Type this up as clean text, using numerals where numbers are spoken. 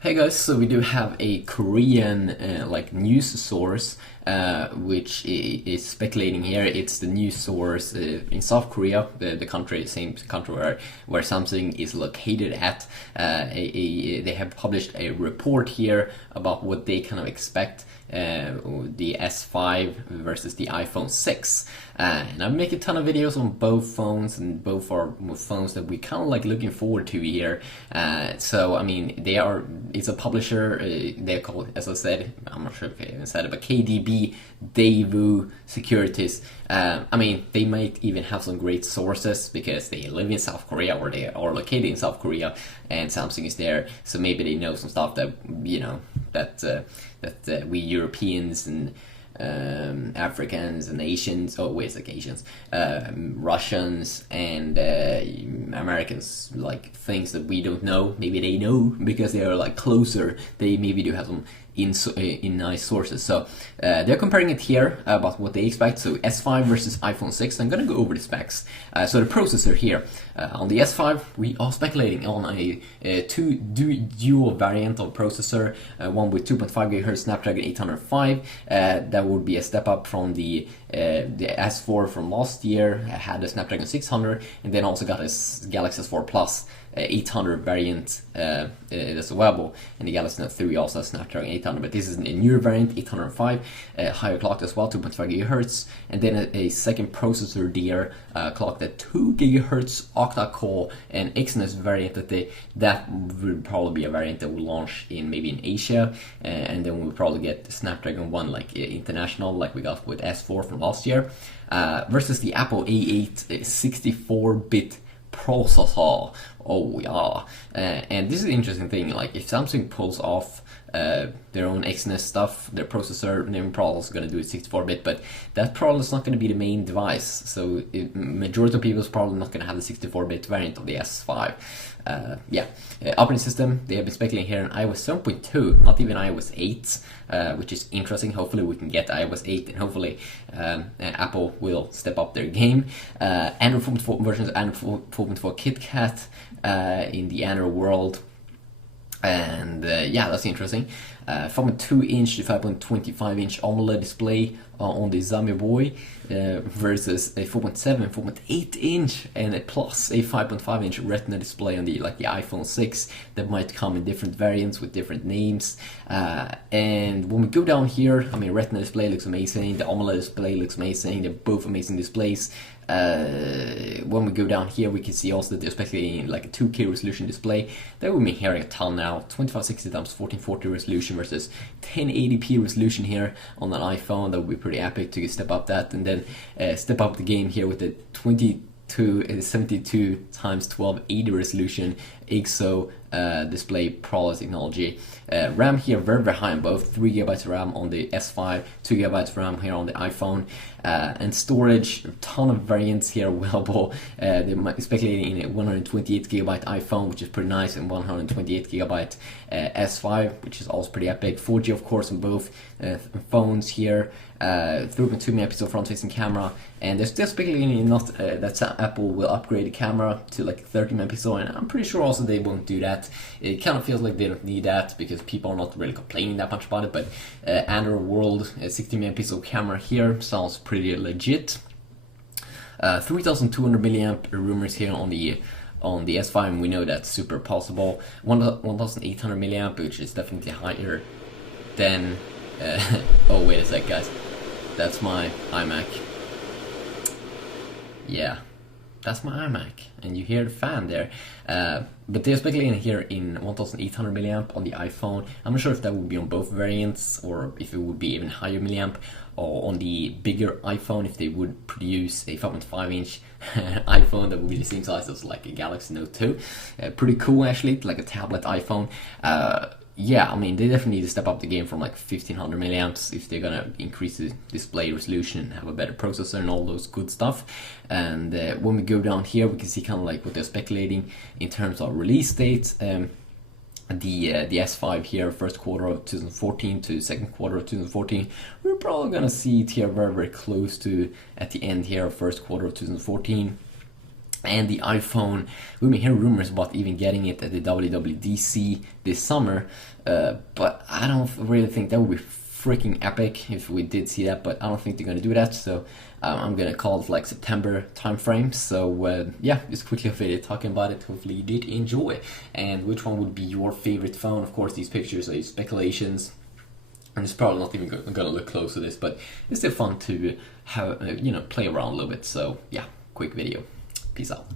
Hey guys, so we do have a Korean news source which is speculating here. It's the news source in South Korea, the country, same country where Samsung is located at. They have published a report here about what they kind of expect the S5 versus the iPhone 6. And I make a ton of videos on both phones, and both are phones that we kind of like looking forward to here. So I mean, it's a publisher. They're called, as I said, I'm not sure if I even said it, but KDB, Daewoo, Securities. I mean, they might even have some great sources because they live in South Korea, or they are located in South Korea, and Samsung is there. So maybe they know some stuff that we Europeans and Africans and Asians, Asians, Russians and Americans, like things that we don't know. Maybe they know because they are like closer. They maybe do have some in nice sources. So they're comparing it here about what they expect. So S5 versus iPhone 6. I'm gonna go over the specs. So the processor here on the S5, we are speculating on a dual variant of processor, one with 2.5 GHz Snapdragon 805. That would be a step up from the S4 from last year. Had a Snapdragon 600, and then also got a Galaxy S4 Plus 800 variant that's available, and the Galaxy Note 3 also has Snapdragon 800, but this is a newer variant, 805, higher clocked as well, 2.5 GHz, and then a second processor there, clocked at 2 GHz octa-core and Exynos variant. That would probably be a variant that will launch maybe in Asia, and then we'll probably get the Snapdragon 1 like international, like we got with S4 from last year, versus the Apple A8 64-bit processor. Oh yeah, and this is the interesting thing. Like, if Samsung pulls off their own Exynos stuff, their processor, they're probably also going to do it 64-bit, but that probably is not going to be the main device. So majority of people is probably not going to have the 64-bit variant of the S5. Operating system, they have been speculating here on iOS 7.2, not even iOS 8, which is interesting. Hopefully we can get iOS 8, and hopefully Apple will step up their game. Android 4.4 versions of Android 4.4 KitKat in the Android world. And that's interesting. From a 2-inch to 5.25-inch AMOLED display on the Zombie Boy versus a 4.7, 4.8-inch and a plus a 5.5-inch Retina display on the iPhone 6 that might come in different variants with different names. And when we go down here, I mean, Retina display looks amazing. The AMOLED display looks amazing. They're both amazing displays. When we go down here, we can see also that they're speculating like a 2K resolution display. That we've been hearing a ton now. 2560 x 1440 resolution versus 1080p resolution here on an iPhone. That would be pretty epic to step up that, and then step up the game here with the 72 x 1280 resolution IGSO display ProLED technology. RAM here very high on both, 3GB RAM on the S5, 2GB RAM here on the iPhone, and storage, a ton of variants here available. They're speculating in a 128GB iPhone, which is pretty nice, and 128GB S5, which is also pretty epic. 4G of course on both phones here. 3.2 megapixel front-facing camera, and they're still speculating that Apple will upgrade the camera to like 30 megapixel, and I'm pretty sure also they won't do that. It kind of feels like they don't need that because people are not really complaining that much about it, but Android world, 60 megapixel camera here sounds pretty legit. 3200 milliamp rumors here on the S5, and we know that's super possible. 1800 milliamp, which is definitely higher than oh wait a sec guys, that's my iMac. Yeah, that's my iMac, and you hear the fan there. But they're speculating here in 1800 milliamp on the iPhone. I'm not sure if that would be on both variants, or if it would be even higher milliamp, or on the bigger iPhone, if they would produce a 5.5-inch iPhone that would be the same size as like a Galaxy Note 2. Pretty cool actually, like a tablet iPhone. Yeah, I mean, they definitely need to step up the game from like 1500 milliamps if they're gonna increase the display resolution and have a better processor and all those good stuff. And when we go down here, we can see kind of like what they're speculating in terms of release dates. The S5 here, first quarter of 2014 to second quarter of 2014. We're probably gonna see it here very close to at the end here of first quarter of 2014. And the iPhone, we've been hearing rumors about even getting it at the WWDC this summer, but I don't really think that would be freaking epic if we did see that, but I don't think they're gonna do that, so I'm gonna call it like September timeframe. So yeah, just quickly a video talking about it. Hopefully you did enjoy. And which one would be your favorite phone? Of course, these pictures are speculations, and it's probably not even gonna look close to this, but it's still fun to have, play around a little bit. So yeah, quick video. Peace out.